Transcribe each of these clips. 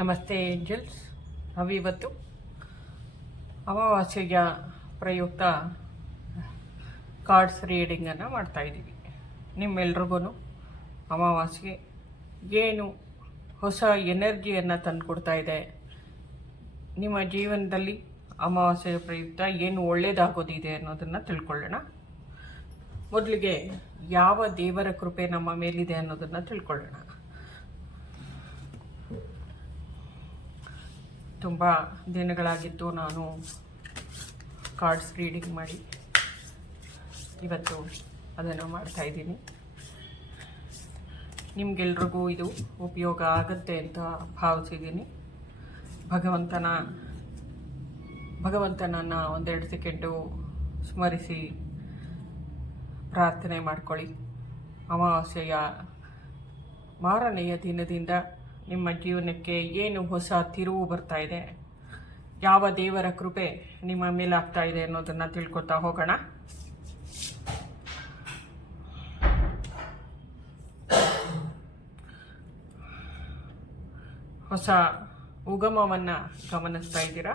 ನಮಸ್ತೆ ಏಂಜಲ್ಸ್. ನಾವಿವತ್ತು ಅಮಾವಾಸ್ಯೆಯ ಪ್ರಯುಕ್ತ ಕಾರ್ಡ್ಸ್ ರೀಡಿಂಗನ್ನು ಮಾಡ್ತಾಯಿದ್ದೀವಿ. ನಿಮ್ಮೆಲ್ರಿಗೂ ಅಮಾವಾಸ್ಯೆ ಏನು ಹೊಸ ಎನರ್ಜಿಯನ್ನು ತಂದುಕೊಡ್ತಾ ಇದೆ, ನಿಮ್ಮ ಜೀವನದಲ್ಲಿ ಅಮಾವಾಸ್ಯೆಯ ಪ್ರಯುಕ್ತ ಏನು ಒಳ್ಳೆಯದಾಗೋದಿದೆ ಅನ್ನೋದನ್ನು ತಿಳ್ಕೊಳ್ಳೋಣ. ಮೊದಲಿಗೆ ಯಾವ ದೇವರ ಕೃಪೆ ನಮ್ಮ ಮೇಲಿದೆ ಅನ್ನೋದನ್ನು ತಿಳ್ಕೊಳ್ಳೋಣ. ತುಂಬ ದಿನಗಳಾಗಿತ್ತು ನಾನು ಕಾರ್ಡ್ಸ್ ರೀಡಿಂಗ್ ಮಾಡಿ, ಇವತ್ತು ಅದನ್ನು ಮಾಡ್ತಾಯಿದ್ದೀನಿ. ನಿಮಗೆಲ್ರಿಗೂ ಇದು ಉಪಯೋಗ ಆಗುತ್ತೆ ಅಂತ ಭಾವಿಸಿದ್ದೀನಿ. ಭಗವಂತನನ್ನು ಒಂದೆರಡು ಸೆಕೆಂಡು ಸ್ಮರಿಸಿ ಪ್ರಾರ್ಥನೆ ಮಾಡ್ಕೊಳ್ಳಿ. ಅಮಾವಾಸ್ಯೆಯ ಮಾರನೆಯ ದಿನದಿಂದ ನಿಮ್ಮ ಜೀವನಕ್ಕೆ ಏನು ಹೊಸ ತಿರುವು ಬರ್ತಾ ಇದೆ, ಯಾವ ದೇವರ ಕೃಪೆ ನಿಮ್ಮ ಮೇಲೆ ಆಗ್ತಾ ಇದೆ ಅನ್ನೋದನ್ನು ತಿಳ್ಕೊತಾ ಹೋಗೋಣ. ಹೊಸ ಉಗಮವನ್ನು ಗಮನಿಸ್ತಾ ಇದ್ದೀರಾ.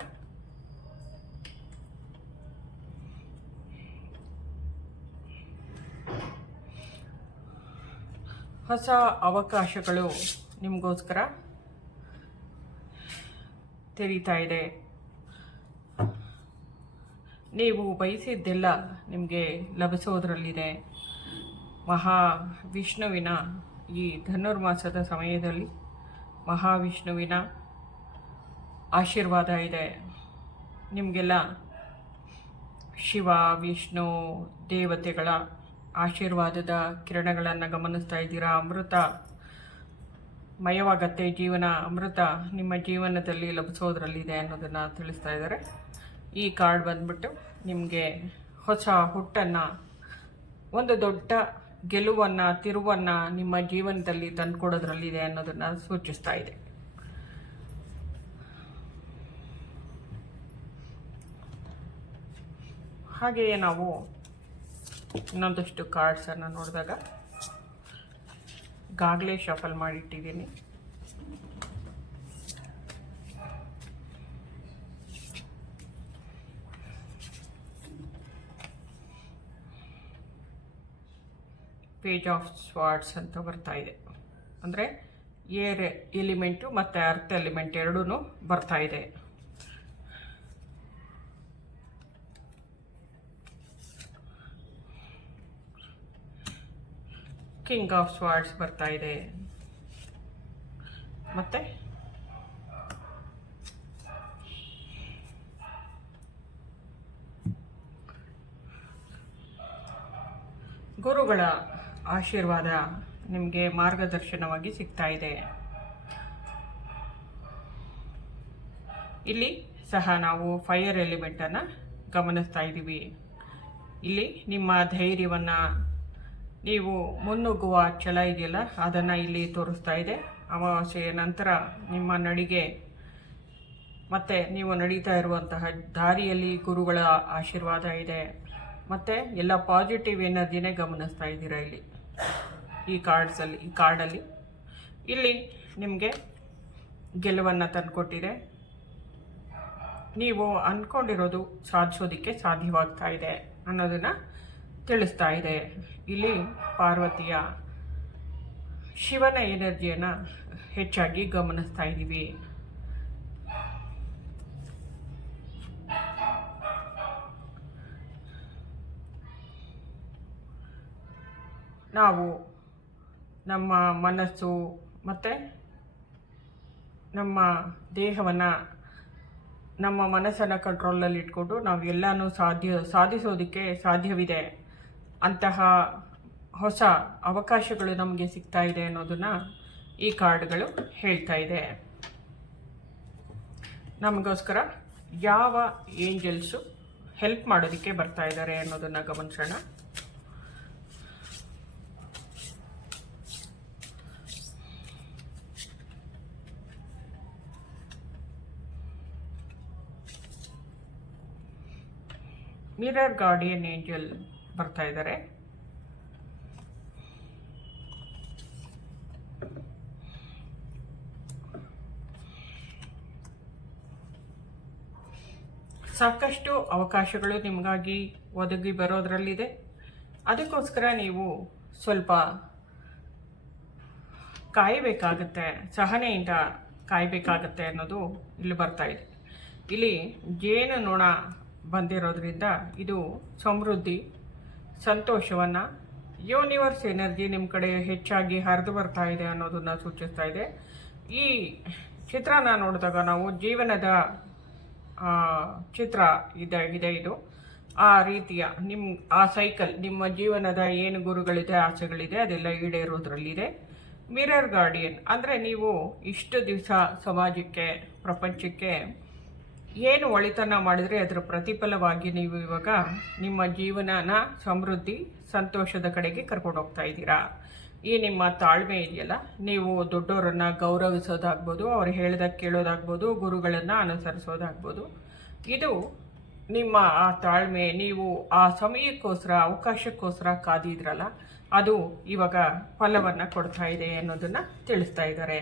ಹೊಸ ಅವಕಾಶಗಳು ನಿಮಗೋಸ್ಕರ ತೆರೀತಾ ಇದೆ. ನೀವು ಬಯಸಿದ್ದೆಲ್ಲ ನಿಮಗೆ ಲಭಿಸೋದ್ರಲ್ಲಿದೆ. ಮಹಾವಿಷ್ಣುವಿನ ಈ ಧನುರ್ಮಾಸದ ಸಮಯದಲ್ಲಿ ಮಹಾವಿಷ್ಣುವಿನ ಆಶೀರ್ವಾದ ಇದೆ ನಿಮಗೆಲ್ಲ. ಶಿವ ವಿಷ್ಣು ದೇವತೆಗಳ ಆಶೀರ್ವಾದದ ಕಿರಣಗಳನ್ನು ಗಮನಿಸ್ತಾ ಇದ್ದೀರಾ. ಅಮೃತ ಮಯವಾಗತ್ತೆ ಜೀವನ, ಅಮೃತ ನಿಮ್ಮ ಜೀವನದಲ್ಲಿ ಲಭಿಸೋದ್ರಲ್ಲಿದೆ ಅನ್ನೋದನ್ನು ತಿಳಿಸ್ತಾ ಇದ್ದಾರೆ. ಈ ಕಾರ್ಡ್ ಬಂದ್ಬಿಟ್ಟು ನಿಮಗೆ ಹೊಸ ಹುಟ್ಟನ್ನು, ಒಂದು ದೊಡ್ಡ ಗೆಲುವನ್ನು, ತಿರುವನ್ನು ನಿಮ್ಮ ಜೀವನದಲ್ಲಿ ತಂದುಕೊಡೋದ್ರಲ್ಲಿದೆ ಅನ್ನೋದನ್ನು ಸೂಚಿಸ್ತಾ ಇದೆ. ಹಾಗೆಯೇ ನಾವು ಇನ್ನೊಂದಷ್ಟು ಕಾರ್ಡ್ಸನ್ನು ನೋಡಿದಾಗ ಈಗಾಗಲೇ ಶಫಲ್ ಮಾಡಿಟ್ಟಿದ್ದೀನಿ. ಪೇಜ್ ಆಫ್ ಸ್ವಾರ್ಡ್ಸ್ ಅಂತ ಬರ್ತಾ ಇದೆ. ಅಂದರೆ ಏರ್ ಎಲಿಮೆಂಟು ಮತ್ತು ಅರ್ತ್ ಎಲಿಮೆಂಟ್ ಎರಡೂ ಬರ್ತಾ ಇದೆ. ಕಿಂಗ್ ಆಫ್ ಸ್ವಾರ್ಡ್ಸ್ ಬರ್ತಾ ಇದೆ. ಮತ್ತೆ ಗುರುಗಳ ಆಶೀರ್ವಾದ ನಿಮಗೆ ಮಾರ್ಗದರ್ಶನವಾಗಿ ಸಿಗ್ತಾ ಇದೆ. ಇಲ್ಲಿ ಸಹ ನಾವು ಫೈರ್ ಎಲಿಮೆಂಟನ್ನು ಗಮನಿಸ್ತಾ ಇದ್ದೀವಿ. ಇಲ್ಲಿ ನಿಮ್ಮ ಧೈರ್ಯವನ್ನು, ನೀವು ಮುನ್ನುಗ್ಗುವ ಛಲ ಇದೆಯಲ್ಲ, ಅದನ್ನು ಇಲ್ಲಿ ತೋರಿಸ್ತಾ ಇದೆ. ಅಮಾವಾಸ್ಯೆಯ ನಂತರ ನಿಮ್ಮ ನಡಿಗೆ ಮತ್ತು ನೀವು ನಡೀತಾ ಇರುವಂತಹ ದಾರಿಯಲ್ಲಿ ಗುರುಗಳ ಆಶೀರ್ವಾದ ಇದೆ. ಮತ್ತು ಎಲ್ಲ ಪಾಸಿಟಿವ್ ಎನರ್ಜಿನೇ ಗಮನಿಸ್ತಾ ಇದ್ದೀರಾ ಇಲ್ಲಿ ಈ ಕಾರ್ಡಲ್ಲಿ. ಇಲ್ಲಿ ನಿಮಗೆ ಗೆಲುವನ್ನು ತಂದುಕೊಟ್ಟಿದೆ. ನೀವು ಅಂದ್ಕೊಂಡಿರೋದು ಸಾಧಿಸೋದಕ್ಕೆ ಸಾಧ್ಯವಾಗ್ತಾ ಇದೆ ಅನ್ನೋದನ್ನು ತಿಳಿಸ್ತಾ ಇದೆ. ಇಲ್ಲಿ ಪಾರ್ವತಿಯ, ಶಿವನ ಎನರ್ಜಿಯನ್ನು ಹೆಚ್ಚಾಗಿ ಗಮನಿಸ್ತಾ ಇದ್ದೀವಿ. ನಾವು ನಮ್ಮ ಮನಸ್ಸು ಮತ್ತು ನಮ್ಮ ದೇಹವನ್ನು, ನಮ್ಮ ಮನಸ್ಸನ್ನು ಕಂಟ್ರೋಲಲ್ಲಿ ಇಟ್ಕೊಂಡು ನಾವು ಎಲ್ಲನೂ ಸಾಧಿಸೋದಕ್ಕೆ ಸಾಧ್ಯವಿದೆ. ಅಂತಹ ಹೊಸ ಅವಕಾಶಗಳು ನಮಗೆ ಸಿಗ್ತಾ ಇದೆ ಅನ್ನೋದನ್ನು ಈ ಕಾರ್ಡ್ಗಳು ಹೇಳ್ತಾ ಇದೆ. ನಮಗೋಸ್ಕರ ಯಾವ ಏಂಜಲ್ಸು ಹೆಲ್ಪ್ ಮಾಡೋದಕ್ಕೆ ಬರ್ತಾ ಇದ್ದಾರೆ ಅನ್ನೋದನ್ನು ಗಮನಿಸೋಣ. ಮಿರರ್ ಗಾರ್ಡಿಯನ್ ಏಂಜಲ್ ಬರ್ತಾ ಇದ್ದಾರೆ. ಸಾಕಷ್ಟು ಅವಕಾಶಗಳು ನಿಮಗಾಗಿ ಒದಗಿ ಬರೋದರಲ್ಲಿದೆ. ಅದಕ್ಕೋಸ್ಕರ ನೀವು ಸ್ವಲ್ಪ ಕಾಯಬೇಕಾಗತ್ತೆ, ಸಹನೆಯಿಂದ ಕಾಯಬೇಕಾಗತ್ತೆ ಅನ್ನೋದು ಇಲ್ಲಿ ಬರ್ತಾ ಇದೆ. ಇಲ್ಲಿ ಜೇನು ನೊಣ ಬಂದಿರೋದ್ರಿಂದ ಇದು ಸಮೃದ್ಧಿ, ಸಂತೋಷವನ್ನು, ಯೂನಿವರ್ಸ್ ಎನರ್ಜಿ ನಿಮ್ಮ ಕಡೆ ಹೆಚ್ಚಾಗಿ ಹರಿದು ಬರ್ತಾ ಇದೆ ಅನ್ನೋದನ್ನು ಸೂಚಿಸ್ತಾ ಇದೆ. ಈ ಚಿತ್ರನ ನೋಡಿದಾಗ ನಾವು ಜೀವನದ ಚಿತ್ರ ಇದೆ ಇದು ಆ ರೀತಿಯ ಆ ಸೈಕಲ್, ನಿಮ್ಮ ಜೀವನದ ಏನು ಗುರುಗಳಿದೆ, ಆಸೆಗಳಿದೆ, ಅದೆಲ್ಲ ಈಡೇರೋದ್ರಲ್ಲಿದೆ. ಮಿರರ್ ಗಾರ್ಡಿಯನ್ ಅಂದರೆ ನೀವು ಇಷ್ಟು ದಿವಸ ಸಮಾಜಕ್ಕೆ, ಪ್ರಪಂಚಕ್ಕೆ ಏನು ಒಳಿತನ ಮಾಡಿದರೆ ಅದರ ಪ್ರತಿಫಲವಾಗಿ ನೀವು ಇವಾಗ ನಿಮ್ಮ ಜೀವನನ ಸಮೃದ್ಧಿ, ಸಂತೋಷದ ಕಡೆಗೆ ಕರ್ಕೊಂಡು ಹೋಗ್ತಾ ಇದ್ದೀರಾ. ಈ ನಿಮ್ಮ ತಾಳ್ಮೆ ಇದೆಯಲ್ಲ, ನೀವು ದೊಡ್ಡವರನ್ನು ಗೌರವಿಸೋದಾಗ್ಬೋದು, ಅವ್ರು ಹೇಳ್ದಾಗ ಕೇಳೋದಾಗ್ಬೋದು, ಗುರುಗಳನ್ನು ಅನುಸರಿಸೋದಾಗ್ಬೋದು, ಇದು ನಿಮ್ಮ ಆ ತಾಳ್ಮೆ, ನೀವು ಆ ಸಮಯಕ್ಕೋಸ್ಕರ, ಅವಕಾಶಕ್ಕೋಸ್ಕರ ಕಾದಿದ್ರಲ್ಲ, ಅದು ಇವಾಗ ಫಲವನ್ನು ಕೊಡ್ತಾ ಇದೆ ಅನ್ನೋದನ್ನು ತಿಳಿಸ್ತಾ ಇದ್ದಾರೆ.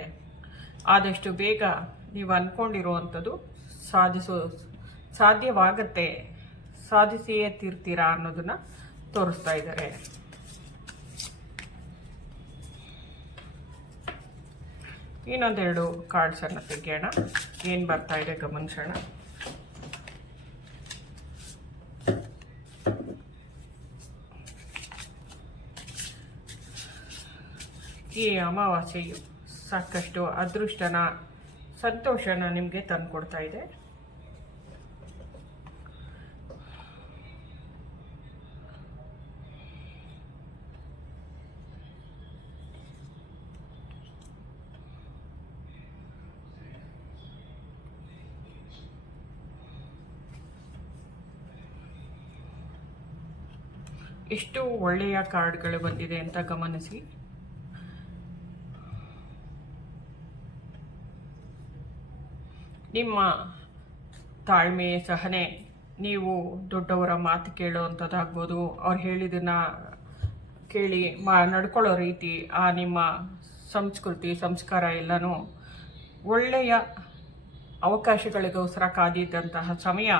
ಆದಷ್ಟು ಬೇಗ ನೀವು ಅಂದ್ಕೊಂಡಿರುವಂಥದ್ದು ಸಾಧ್ಯವಾಗತ್ತೆ, ಸಾಧಿಸಿಯೇ ತೀರ್ತೀರಾ ಅನ್ನೋದನ್ನು ತೋರಿಸ್ತಾ ಇದ್ದಾರೆ. ಇನ್ನೊಂದೆರಡು ಕಾರ್ಡ್ಸನ್ನು ತೆಗೆಯೋಣ, ಏನು ಬರ್ತಾ ಇದೆ ಗಮನಿಸೋಣ. ಈ ಅಮಾವಾಸ್ಯೆಯು ಸಾಕಷ್ಟು ಅದೃಷ್ಟನ, ಸಂತೋಷನ ನಿಮಗೆ ತಂದುಕೊಡ್ತಾ ಇದೆ. ಎಷ್ಟು ಒಳ್ಳೆಯ ಕಾರ್ಡ್ಗಳು ಬಂದಿದೆ ಅಂತ ಗಮನಿಸಿ. ನಿಮ್ಮ ತಾಳ್ಮೆ, ಸಹನೆ, ನೀವು ದೊಡ್ಡವರ ಮಾತು ಕೇಳುವಂಥದ್ದಾಗ್ಬೋದು, ಅವ್ರು ಹೇಳಿದ್ದನ್ನು ಕೇಳಿ ನಡ್ಕೊಳ್ಳೋ ರೀತಿ, ಆ ನಿಮ್ಮ ಸಂಸ್ಕೃತಿ, ಸಂಸ್ಕಾರ ಎಲ್ಲನೂ ಒಳ್ಳೆಯ ಅವಕಾಶಗಳಿಗೋಸ್ಕರ ಕಾದಿದ್ದಂತಹ ಸಮಯ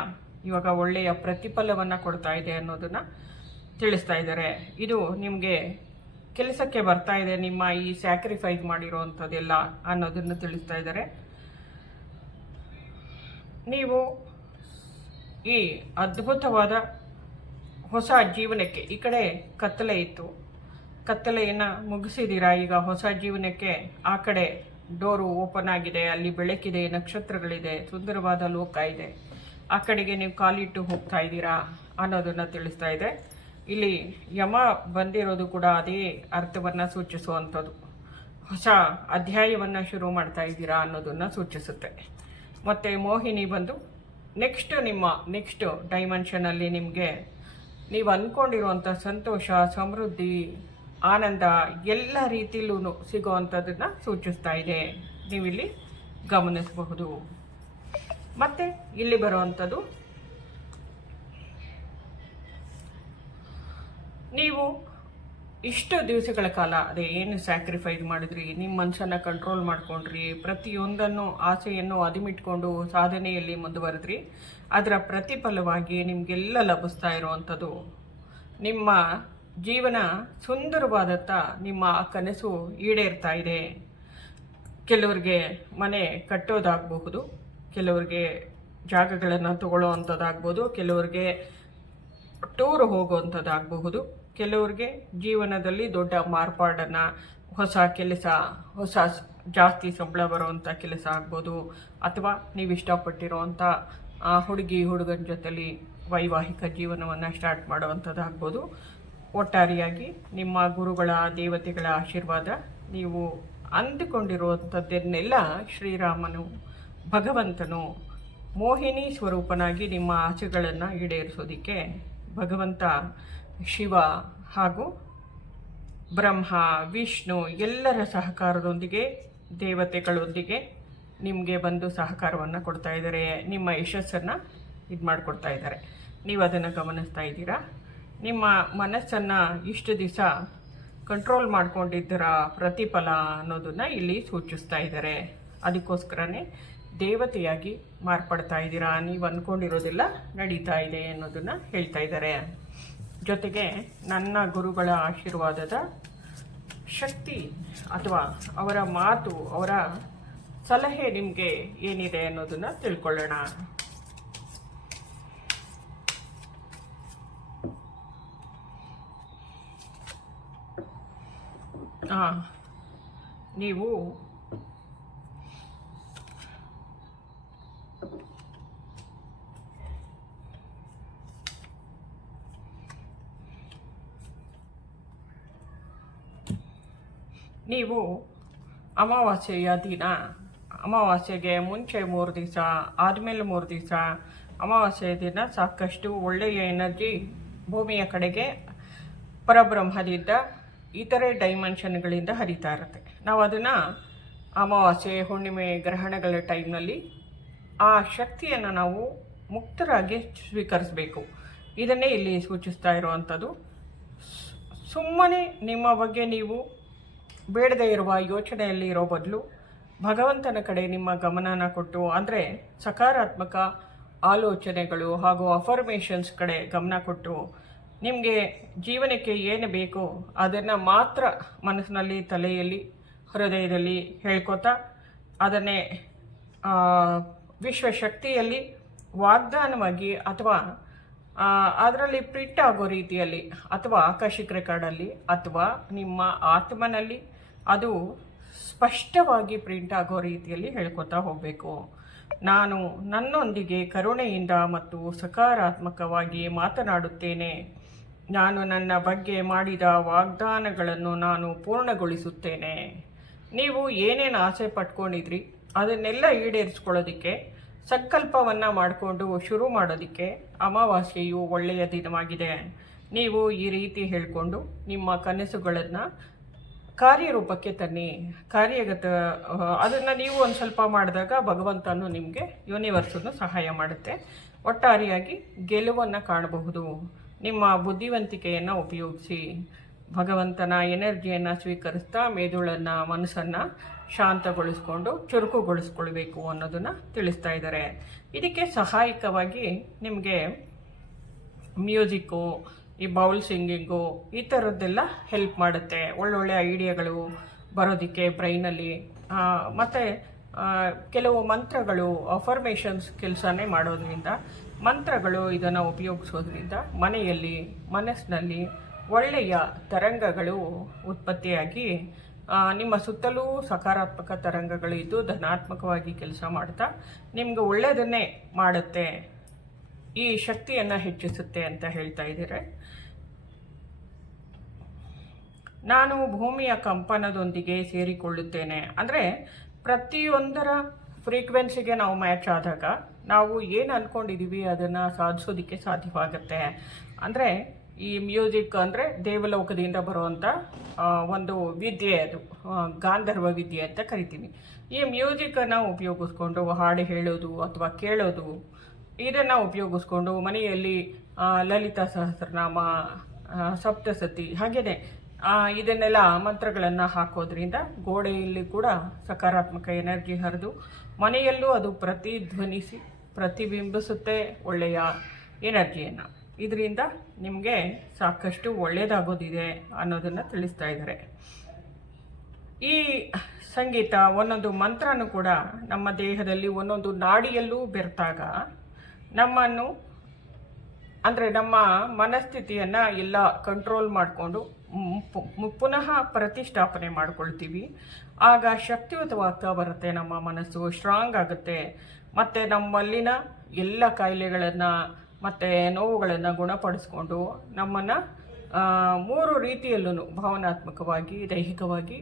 ಇವಾಗ ಒಳ್ಳೆಯ ಪ್ರತಿಫಲವನ್ನು ಕೊಡ್ತಾ ಇದೆ ಅನ್ನೋದನ್ನು ತಿಳಿಸ್ತಾ ಇದ್ದಾರೆ. ಇದು ನಿಮಗೆ ಕೆಲಸಕ್ಕೆ ಬರ್ತಾ ಇದೆ, ನಿಮ್ಮ ಈ ಸ್ಯಾಕ್ರಿಫೈಸ್ ಮಾಡಿರೋವಂಥದ್ದೆಲ್ಲ ಅನ್ನೋದನ್ನು ತಿಳಿಸ್ತಾ ಇದ್ದಾರೆ. ನೀವು ಈ ಅದ್ಭುತವಾದ ಹೊಸ ಜೀವನಕ್ಕೆ, ಈ ಕಡೆ ಕತ್ತಲೆ ಇತ್ತು, ಕತ್ತಲೆಯನ್ನು ಮುಗಿಸಿದ್ದೀರಾ, ಈಗ ಹೊಸ ಜೀವನಕ್ಕೆ ಆ ಕಡೆ ಡೋರು ಓಪನ್ ಆಗಿದೆ, ಅಲ್ಲಿ ಬೆಳಕಿದೆ, ನಕ್ಷತ್ರಗಳಿದೆ, ಸುಂದರವಾದ ಲೋಕ ಇದೆ, ಆ ಕಡೆಗೆ ನೀವು ಕಾಲಿಟ್ಟು ಹೋಗ್ತಾ ಇದ್ದೀರಾ ಅನ್ನೋದನ್ನು ತಿಳಿಸ್ತಾ ಇದೆ. ಇಲ್ಲಿ ಯಮ ಬಂದಿರೋದು ಕೂಡ ಅದೇ ಅರ್ಥವನ್ನು ಸೂಚಿಸುವಂಥದ್ದು, ಹೊಸ ಅಧ್ಯಾಯವನ್ನು ಶುರು ಮಾಡ್ತಾ ಇದ್ದೀರಾ ಅನ್ನೋದನ್ನು ಸೂಚಿಸುತ್ತೆ. ಮತ್ತು ಮೋಹಿನಿ ಬಂದು ನೆಕ್ಸ್ಟ್ ಡೈಮೆನ್ಷನಲ್ಲಿ ನಿಮಗೆ ನೀವು ಅಂದ್ಕೊಂಡಿರುವಂಥ ಸಂತೋಷ, ಸಮೃದ್ಧಿ, ಆನಂದ ಎಲ್ಲ ರೀತಿಯಲ್ಲೂ ಸಿಗುವಂಥದ್ದನ್ನು ಸೂಚಿಸ್ತಾ ಇದೆ, ನೀವಿಲ್ಲಿ ಗಮನಿಸಬಹುದು. ಮತ್ತು ಇಲ್ಲಿ ಬರುವಂಥದ್ದು, ನೀವು ಇಷ್ಟು ದಿವಸಗಳ ಕಾಲ ಅದೇ ಏನು ಸ್ಯಾಕ್ರಿಫೈಸ್ ಮಾಡಿದ್ರಿ, ನಿಮ್ಮ ಮನಸ್ಸನ್ನು ಕಂಟ್ರೋಲ್ ಮಾಡ್ಕೊಂಡ್ರಿ, ಪ್ರತಿಯೊಂದನ್ನು ಆಸೆಯನ್ನು ಅದಿಮಿಟ್ಕೊಂಡು ಸಾಧನೆಯಲ್ಲಿ ಮುಂದುವರೆದ್ರಿ, ಅದರ ಪ್ರತಿಫಲವಾಗಿ ನಿಮಗೆಲ್ಲ ಲಭಿಸ್ತಾ ಇರುವಂಥದ್ದು ನಿಮ್ಮ ಜೀವನ ಸುಂದರವಾದಂಥ ನಿಮ್ಮ ಕನಸು ಈಡೇರ್ತಾ ಇದೆ. ಕೆಲವರಿಗೆ ಮನೆ ಕಟ್ಟೋದಾಗಬಹುದು, ಕೆಲವರಿಗೆ ಜಾಗಗಳನ್ನು ತಗೊಳ್ಳೋ ಅಂಥದ್ದಾಗ್ಬೋದು, ಕೆಲವರಿಗೆ ಟೂರ್ ಹೋಗುವಂಥದ್ದಾಗಬಹುದು, ಕೆಲವ್ರಿಗೆ ಜೀವನದಲ್ಲಿ ದೊಡ್ಡ ಮಾರ್ಪಾಡನ್ನು, ಹೊಸ ಕೆಲಸ, ಹೊಸ ಜಾಸ್ತಿ ಸಂಬಳ ಬರುವಂಥ ಕೆಲಸ ಆಗ್ಬೋದು, ಅಥವಾ ನೀವು ಇಷ್ಟಪಟ್ಟಿರುವಂಥ ಹುಡುಗನ ಜೊತೆಲಿ ವೈವಾಹಿಕ ಜೀವನವನ್ನು ಸ್ಟಾರ್ಟ್ ಮಾಡುವಂಥದ್ದಾಗ್ಬೋದು. ಒಟ್ಟಾರೆಯಾಗಿ ನಿಮ್ಮ ಗುರುಗಳ, ದೇವತೆಗಳ ಆಶೀರ್ವಾದ, ನೀವು ಅಂದುಕೊಂಡಿರುವಂಥದ್ದನ್ನೆಲ್ಲ ಶ್ರೀರಾಮನು, ಭಗವಂತನು ಮೋಹಿನಿ ಸ್ವರೂಪನಾಗಿ ನಿಮ್ಮ ಆಸೆಗಳನ್ನು ಈಡೇರಿಸೋದಕ್ಕೆ ಭಗವಂತ ಶಿವ ಹಾಗೂ ಬ್ರಹ್ಮ, ವಿಷ್ಣು ಎಲ್ಲರ ಸಹಕಾರದೊಂದಿಗೆ, ದೇವತೆಗಳೊಂದಿಗೆ ನಿಮಗೆ ಬಂದು ಸಹಕಾರವನ್ನು ಕೊಡ್ತಾ ಇದ್ದಾರೆ, ನಿಮ್ಮ ಯಶಸ್ಸನ್ನು ಇದು ಮಾಡಿಕೊಡ್ತಾ ಇದ್ದಾರೆ. ನೀವು ಅದನ್ನು ಗಮನಿಸ್ತಾ ಇದ್ದೀರಾ. ನಿಮ್ಮ ಮನಸ್ಸನ್ನು ಇಷ್ಟು ದಿವಸ ಕಂಟ್ರೋಲ್ ಮಾಡ್ಕೊಂಡಿದ್ದರ ಪ್ರತಿಫಲ ಅನ್ನೋದನ್ನು ಇಲ್ಲಿ ಸೂಚಿಸ್ತಾ ಇದ್ದಾರೆ. ಅದಕ್ಕೋಸ್ಕರನೇ ದೇವತೆಯಾಗಿ ಮಾರ್ಪಡ್ತಾ ಇದ್ದೀರಾ. ನೀವು ಅಂದ್ಕೊಂಡಿರೋದೆಲ್ಲ ನಡೀತಾ ಇದೆ ಅನ್ನೋದನ್ನು ಹೇಳ್ತಾ ಇದ್ದಾರೆ. ಜೊತೆಗೆ ನನ್ನ ಗುರುಗಳ ಆಶೀರ್ವಾದದ ಶಕ್ತಿ ಅಥವಾ ಅವರ ಮಾತು, ಅವರ ಸಲಹೆ ನಿಮಗೆ ಏನಿದೆ ಅನ್ನೋದನ್ನು ತಿಳ್ಕೊಳ್ಳೋಣ. ನೀವು ಅಮಾವಾಸ್ಯೆಯ ದಿನ, ಅಮಾವಾಸ್ಯೆಗೆ ಮುಂಚೆ 3 ದಿವಸ, ಆದಮೇಲೆ 3 ದಿವಸ, ಅಮಾವಾಸ್ಯೆಯ ದಿನ ಸಾಕಷ್ಟು ಒಳ್ಳೆಯ ಎನರ್ಜಿ ಭೂಮಿಯ ಕಡೆಗೆ ಪರಬ್ರಹ್ಮದಿಂದ ಇತರೆ ಡೈಮೆನ್ಷನ್ಗಳಿಂದ ಹರಿತಾ ಇರುತ್ತೆ. ನಾವು ಅದನ್ನು ಅಮಾವಾಸ್ಯೆ, ಹುಣ್ಣಿಮೆ, ಗ್ರಹಣಗಳ ಟೈಮ್ನಲ್ಲಿ ಆ ಶಕ್ತಿಯನ್ನು ನಾವು ಮುಕ್ತರಾಗಿ ಸ್ವೀಕರಿಸಬೇಕು. ಇದನ್ನೇ ಇಲ್ಲಿ ಸೂಚಿಸ್ತಾ ಇರುವಂಥದ್ದು. ಸುಮ್ಮನೆ ನಿಮ್ಮ ಬಗ್ಗೆ ನೀವು ಬೇಡದೇ ಇರುವ ಯೋಚನೆಯಲ್ಲಿ ಇರೋ ಬದಲು ಭಗವಂತನ ಕಡೆ ನಿಮ್ಮ ಗಮನನ ಕೊಟ್ಟು, ಅಂದರೆ ಸಕಾರಾತ್ಮಕ ಆಲೋಚನೆಗಳು ಹಾಗೂ ಅಫರ್ಮೇಷನ್ಸ್ ಕಡೆ ಗಮನ ಕೊಟ್ಟು, ನಿಮಗೆ ಜೀವನಕ್ಕೆ ಏನು ಬೇಕೋ ಅದನ್ನು ಮಾತ್ರ ಮನಸ್ಸಿನಲ್ಲಿ, ತಲೆಯಲ್ಲಿ, ಹೃದಯದಲ್ಲಿ ಹೇಳ್ಕೊತಾ ಅದನ್ನೇ ವಿಶ್ವಶಕ್ತಿಯಲ್ಲಿ ವಾಗ್ದಾನವಾಗಿ ಅಥವಾ ಅದರಲ್ಲಿ ಪ್ರಿಂಟ್ ಆಗೋ ರೀತಿಯಲ್ಲಿ ಅಥವಾ ಆಕಾಶಿಕ್ ರೆಕಾರ್ಡಲ್ಲಿ ಅಥವಾ ನಿಮ್ಮ ಆತ್ಮನಲ್ಲಿ ಅದು ಸ್ಪಷ್ಟವಾಗಿ ಪ್ರಿಂಟ್ ಆಗೋ ರೀತಿಯಲ್ಲಿ ಹೇಳ್ಕೊತಾ ಹೋಗಬೇಕು. ನಾನು ನನ್ನೊಂದಿಗೆ ಕರುಣೆಯಿಂದ ಮತ್ತು ಸಕಾರಾತ್ಮಕವಾಗಿ ಮಾತನಾಡುತ್ತೇನೆ. ನಾನು ನನ್ನ ಬಗ್ಗೆ ಮಾಡಿದ ವಾಗ್ದಾನಗಳನ್ನು ನಾನು ಪೂರ್ಣಗೊಳಿಸುತ್ತೇನೆ. ನೀವು ಏನೇನು ಆಸೆ ಪಟ್ಕೊಂಡಿದ್ರಿ ಅದನ್ನೆಲ್ಲ ಈಡೇರಿಸ್ಕೊಳ್ಳೋದಕ್ಕೆ ಸಂಕಲ್ಪವನ್ನು ಮಾಡಿಕೊಂಡು ಶುರು ಮಾಡೋದಕ್ಕೆ ಅಮಾವಾಸ್ಯೆಯು ಒಳ್ಳೆಯ ದಿನವಾಗಿದೆ. ನೀವು ಈ ರೀತಿ ಹೇಳಿಕೊಂಡು ನಿಮ್ಮ ಕನಸುಗಳನ್ನು ಕಾರ್ಯರೂಪಕ್ಕೆ ತನ್ನಿ. ಅದನ್ನು ನೀವು ಒಂದು ಸ್ವಲ್ಪ ಮಾಡಿದಾಗ ಭಗವಂತನು ನಿಮಗೆ, ಯೂನಿವರ್ಸನ್ನು ಸಹಾಯ ಮಾಡುತ್ತೆ. ಒಟ್ಟಾರೆಯಾಗಿ ಗೆಲುವನ್ನು ಕಾಣಬಹುದು. ನಿಮ್ಮ ಬುದ್ಧಿವಂತಿಕೆಯನ್ನು ಉಪಯೋಗಿಸಿ ಭಗವಂತನ ಎನರ್ಜಿಯನ್ನು ಸ್ವೀಕರಿಸ್ತಾ ಮೆದುಳನ್ನು, ಮನಸ್ಸನ್ನು ಶಾಂತಗೊಳಿಸ್ಕೊಂಡು ಚುರುಕುಗೊಳಿಸ್ಕೊಳ್ಬೇಕು ಅನ್ನೋದನ್ನು ತಿಳಿಸ್ತಾ ಇದ್ದಾರೆ. ಇದಕ್ಕೆ ಸಹಾಯಕವಾಗಿ ನಿಮಗೆ ಮ್ಯೂಸಿಕ್ಕು, ಈ ಬೌಲ್ ಸಿಂಗಿಂಗು, ಈ ಥರದ್ದೆಲ್ಲ ಹೆಲ್ಪ್ ಮಾಡುತ್ತೆ. ಒಳ್ಳೊಳ್ಳೆ ಐಡಿಯಾಗಳು ಬರೋದಕ್ಕೆ ಬ್ರೈನಲ್ಲಿ. ಮತ್ತು ಕೆಲವು ಮಂತ್ರಗಳು, ಅಫರ್ಮೇಷನ್ಸ್ ಕೆಲಸನೇ ಮಾಡೋದ್ರಿಂದ, ಮಂತ್ರಗಳು ಇದನ್ನು ಉಪಯೋಗಿಸೋದ್ರಿಂದ ಮನೆಯಲ್ಲಿ, ಮನಸ್ಸಿನಲ್ಲಿ ಒಳ್ಳೆಯ ತರಂಗಗಳು ಉತ್ಪತ್ತಿಯಾಗಿ ನಿಮ್ಮ ಸುತ್ತಲೂ ಸಕಾರಾತ್ಮಕ ತರಂಗಗಳು ಇದ್ದು ಧನಾತ್ಮಕವಾಗಿ ಕೆಲಸ ಮಾಡ್ತಾ ನಿಮ್ಗೆ ಒಳ್ಳೆಯದನ್ನೇ ಮಾಡುತ್ತೆ, ಈ ಶಕ್ತಿಯನ್ನು ಹೆಚ್ಚಿಸುತ್ತೆ ಅಂತ ಹೇಳ್ತಾ ಇದ್ದೀರ. ನಾನು ಭೂಮಿಯ ಕಂಪನದೊಂದಿಗೆ ಸೇರಿಕೊಳ್ಳುತ್ತೇನೆ. ಅಂದರೆ ಪ್ರತಿಯೊಂದರ ಫ್ರೀಕ್ವೆನ್ಸಿಗೆ ನಾವು ಮ್ಯಾಚ್ ಆದಾಗ ನಾವು ಏನು ಅಂದ್ಕೊಂಡಿದ್ದೀವಿ ಅದನ್ನು ಸಾಧಿಸೋದಕ್ಕೆ ಸಾಧ್ಯವಾಗುತ್ತೆ. ಅಂದರೆ ಈ ಮ್ಯೂಸಿಕ್ ಅಂದರೆ ದೇವಲೋಕದಿಂದ ಬರುವಂಥ ಒಂದು ವಿದ್ಯೆ, ಅದು ಗಾಂಧರ್ವ ವಿದ್ಯೆ ಅಂತ ಕರಿತೀವಿ. ಈ ಮ್ಯೂಸಿಕನ್ನು ಉಪಯೋಗಿಸ್ಕೊಂಡು ಹಾಡು ಹೇಳೋದು ಅಥವಾ ಕೇಳೋದು, ಇದನ್ನು ಉಪಯೋಗಿಸ್ಕೊಂಡು ಮನೆಯಲ್ಲಿ ಲಲಿತಾ ಸಹಸ್ರನಾಮ, ಸಪ್ತಸತಿ, ಹಾಗೆಯೇ ಇದನ್ನೆಲ್ಲ ಮಂತ್ರಗಳನ್ನು ಹಾಕೋದ್ರಿಂದ ಗೋಡೆಯಲ್ಲಿ ಕೂಡ ಸಕಾರಾತ್ಮಕ ಎನರ್ಜಿ ಹರಿದು ಮನೆಯಲ್ಲೂ ಅದು ಪ್ರತಿಧ್ವನಿಸಿ ಪ್ರತಿಬಿಂಬಿಸುತ್ತೆ ಒಳ್ಳೆಯ ಎನರ್ಜಿಯನ್ನು. ಇದರಿಂದ ನಿಮಗೆ ಸಾಕಷ್ಟು ಒಳ್ಳೆಯದಾಗೋದಿದೆ ಅನ್ನೋದನ್ನು ತಿಳಿಸ್ತಾ ಇದ್ದಾರೆ. ಈ ಸಂಗೀತ, ಒಂದೊಂದು ಮಂತ್ರನೂ ಕೂಡ ನಮ್ಮ ದೇಹದಲ್ಲಿ ಒಂದೊಂದು ನಾಡಿಯಲ್ಲೂ ಬೆರೆತಾಗ ನಮ್ಮನ್ನು, ಅಂದರೆ ನಮ್ಮ ಮನಸ್ಥಿತಿಯನ್ನು ಎಲ್ಲ ಕಂಟ್ರೋಲ್ ಮಾಡಿಕೊಂಡು ಪುನಃ ಪ್ರತಿಷ್ಠಾಪನೆ ಮಾಡ್ಕೊಳ್ತೀವಿ. ಆಗ ಶಕ್ತಿಯುತವಾಗ್ತಾ ಬರುತ್ತೆ, ನಮ್ಮ ಮನಸ್ಸು ಸ್ಟ್ರಾಂಗ್ ಆಗುತ್ತೆ. ಮತ್ತು ನಮ್ಮಲ್ಲಿನ ಎಲ್ಲ ಕಾಯಿಲೆಗಳನ್ನು ಮತ್ತು ನೋವುಗಳನ್ನು ಗುಣಪಡಿಸ್ಕೊಂಡು ನಮ್ಮನ್ನು 3 ರೀತಿಯಲ್ಲೂ ಭಾವನಾತ್ಮಕವಾಗಿ, ದೈಹಿಕವಾಗಿ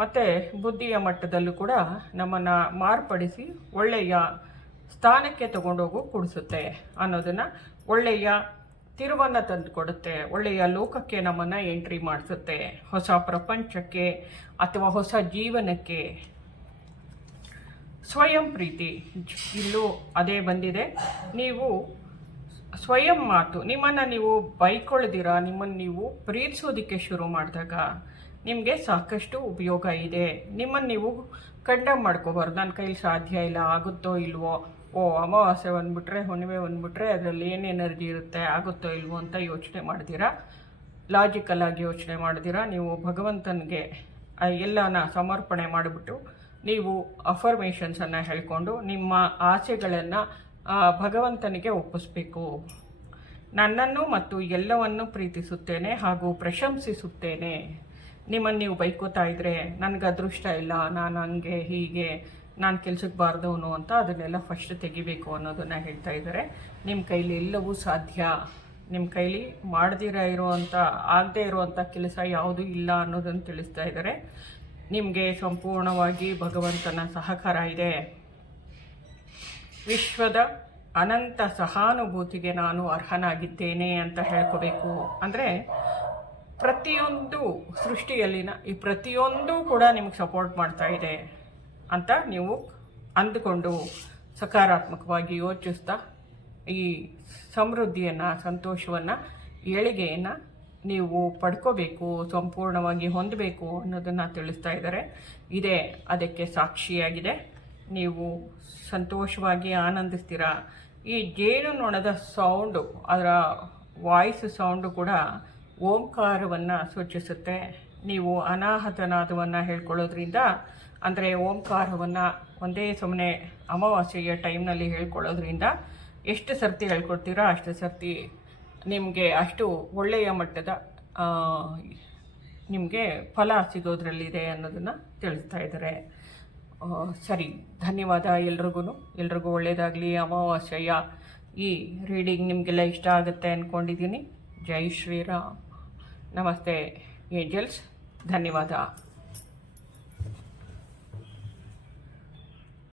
ಮತ್ತು ಬುದ್ಧಿಯ ಮಟ್ಟದಲ್ಲೂ ಕೂಡ ನಮ್ಮನ್ನು ಮಾರ್ಪಡಿಸಿ ಒಳ್ಳೆಯ ಸ್ಥಾನಕ್ಕೆ ತಗೊಂಡೋಗು ಕೂಡಿಸುತ್ತೆ ಅನ್ನೋದನ್ನು, ಒಳ್ಳೆಯ ತಿರುವನ್ನು ತಂದುಕೊಡುತ್ತೆ, ಒಳ್ಳೆಯ ಲೋಕಕ್ಕೆ ನಮ್ಮನ್ನು ಎಂಟ್ರಿ ಮಾಡಿಸುತ್ತೆ, ಹೊಸ ಪ್ರಪಂಚಕ್ಕೆ ಅಥವಾ ಹೊಸ ಜೀವನಕ್ಕೆ. ಸ್ವಯಂ ಪ್ರೀತಿ, ಇಲ್ಲೂ ಅದೇ ಬಂದಿದೆ. ನೀವು ಸ್ವಯಂ ಮಾತು, ನಿಮ್ಮನ್ನು ನೀವು ಬೈಕೊಳ್ದಿರ ನಿಮ್ಮನ್ನು ನೀವು ಪ್ರೀತಿಸೋದಕ್ಕೆ ಶುರು ಮಾಡಿದಾಗ ನಿಮಗೆ ಸಾಕಷ್ಟು ಉಪಯೋಗ ಇದೆ. ನಿಮ್ಮನ್ನು ನೀವು ಕಂಡಮ್ ಮಾಡ್ಕೋಬಾರ್ದು, ನನ್ನ ಕೈಲಿ ಸಾಧ್ಯ ಇಲ್ಲ, ಆಗುತ್ತೋ ಇಲ್ವೋ, ಅಮಾವಾಸ್ಯೆ ಬಂದುಬಿಟ್ರೆ ಹುಣ್ಣಿಮೆ ಬಂದುಬಿಟ್ರೆ ಅದರಲ್ಲಿ ಏನು ಎನರ್ಜಿ ಇರುತ್ತೆ, ಆಗುತ್ತೋ ಇಲ್ವೋ ಅಂತ ಯೋಚನೆ ಮಾಡ್ತೀರಾ. ಲಾಜಿಕಲ್ ಆಗಿ ಯೋಚನೆ ಮಾಡ್ತೀರಾ. ನೀವು ಭಗವಂತನಿಗೆ ಎಲ್ಲನ ಸಮರ್ಪಣೆ ಮಾಡಿಬಿಟ್ಟು ನೀವು ಅಫರ್ಮೇಷನ್ಸನ್ನು ಹೇಳ್ಕೊಂಡು ನಿಮ್ಮ ಆಸೆಗಳನ್ನು ಭಗವಂತನಿಗೆ ಒಪ್ಪಿಸ್ಬೇಕು. ನನ್ನನ್ನು ಮತ್ತು ಎಲ್ಲವನ್ನು ಪ್ರೀತಿಸುತ್ತೇನೆ ಹಾಗೂ ಪ್ರಶಂಸಿಸುತ್ತೇನೆ. ನಿಮ್ಮನ್ನು ನೀವು ಬೈಕೋತಾ ಇದ್ದರೆ ನನಗೆ ಅದೃಷ್ಟ ಇಲ್ಲ, ನಾನು ಹಂಗೆ ಹೀಗೆ, ನಾನು ಕೆಲ್ಸಕ್ಕೆ ಬಾರ್ದವನು ಅಂತ ಅದನ್ನೆಲ್ಲ ಫಸ್ಟ್ ತೆಗಿಬೇಕು ಅನ್ನೋದನ್ನು ಹೇಳ್ತಾ ಇದ್ದಾರೆ. ನಿಮ್ಮ ಕೈಲಿ ಎಲ್ಲವೂ ಸಾಧ್ಯ. ನಿಮ್ಮ ಕೈಲಿ ಆಗದೇ ಇರುವಂಥ ಕೆಲಸ ಯಾವುದೂ ಇಲ್ಲ ಅನ್ನೋದನ್ನು ತಿಳಿಸ್ತಾ ಇದ್ದಾರೆ. ನಿಮಗೆ ಸಂಪೂರ್ಣವಾಗಿ ಭಗವಂತನ ಸಹಕಾರ ಇದೆ. ವಿಶ್ವದ ಅನಂತ ಸಹಾನುಭೂತಿಗೆ ನಾನು ಅರ್ಹನಾಗಿದ್ದೇನೆ ಅಂತ ಹೇಳ್ಕೋಬೇಕು. ಅಂದರೆ ಪ್ರತಿಯೊಂದು ಸೃಷ್ಟಿಯಲ್ಲಿನ ಈ ಪ್ರತಿಯೊಂದು ಕೂಡ ನಿಮಗೆ ಸಪೋರ್ಟ್ ಮಾಡ್ತಾ ಇದೆ ಅಂತ ನೀವು ಅಂದುಕೊಂಡು ಸಕಾರಾತ್ಮಕವಾಗಿ ಯೋಚಿಸ್ತಾ ಈ ಸಮೃದ್ಧಿಯನ್ನು, ಸಂತೋಷವನ್ನು, ಏಳಿಗೆಯನ್ನು ನೀವು ಪಡ್ಕೋಬೇಕು, ಸಂಪೂರ್ಣವಾಗಿ ಹೊಂದಬೇಕು ಅನ್ನೋದನ್ನು ತಿಳಿಸ್ತಾ ಇದ್ದಾರೆ. ಇದೇ ಅದಕ್ಕೆ ಸಾಕ್ಷಿಯಾಗಿದೆ. ನೀವು ಸಂತೋಷವಾಗಿ ಆನಂದಿಸ್ತೀರಾ. ಈ ಜೇನುನೊಣದ ಸೌಂಡು, ಅದರ ವಾಯ್ಸ್ ಸೌಂಡು ಕೂಡ ಓಂಕಾರವನ್ನು ಸೂಚಿಸುತ್ತೆ. ನೀವು ಅನಾಹತನಾದವನ್ನು ಹೇಳ್ಕೊಳ್ಳೋದ್ರಿಂದ, ಅಂದರೆ ಓಂಕಾರವನ್ನು ಒಂದೇ ಸಮನೆ ಅಮಾವಾಸ್ಯೆಯ ಟೈಮ್ನಲ್ಲಿ ಹೇಳ್ಕೊಳ್ಳೋದ್ರಿಂದ ಎಷ್ಟು ಸರ್ತಿ ಹೇಳ್ಕೊಡ್ತೀರೋ ಅಷ್ಟು ಸರ್ತಿ ನಿಮಗೆ ಅಷ್ಟು ಒಳ್ಳೆಯ ಮಟ್ಟದ ನಿಮಗೆ ಫಲ ಸಿಗೋದ್ರಲ್ಲಿದೆ ಅನ್ನೋದನ್ನು ತಿಳಿಸ್ತಾ ಇದ್ದಾರೆ. ಸರಿ, ಧನ್ಯವಾದ ಎಲ್ರಿಗೂ ಒಳ್ಳೆಯದಾಗಲಿ. ಅಮಾವಾಸ್ಯೆಯ ಈ ರೀಡಿಂಗ್ ನಿಮಗೆಲ್ಲ ಇಷ್ಟ ಆಗುತ್ತೆ ಅಂದ್ಕೊಂಡಿದ್ದೀನಿ. ಜೈ ಶ್ರೀರಾಮ್. ನಮಸ್ತೆ ಏಂಜಲ್ಸ್. ಧನ್ಯವಾದ.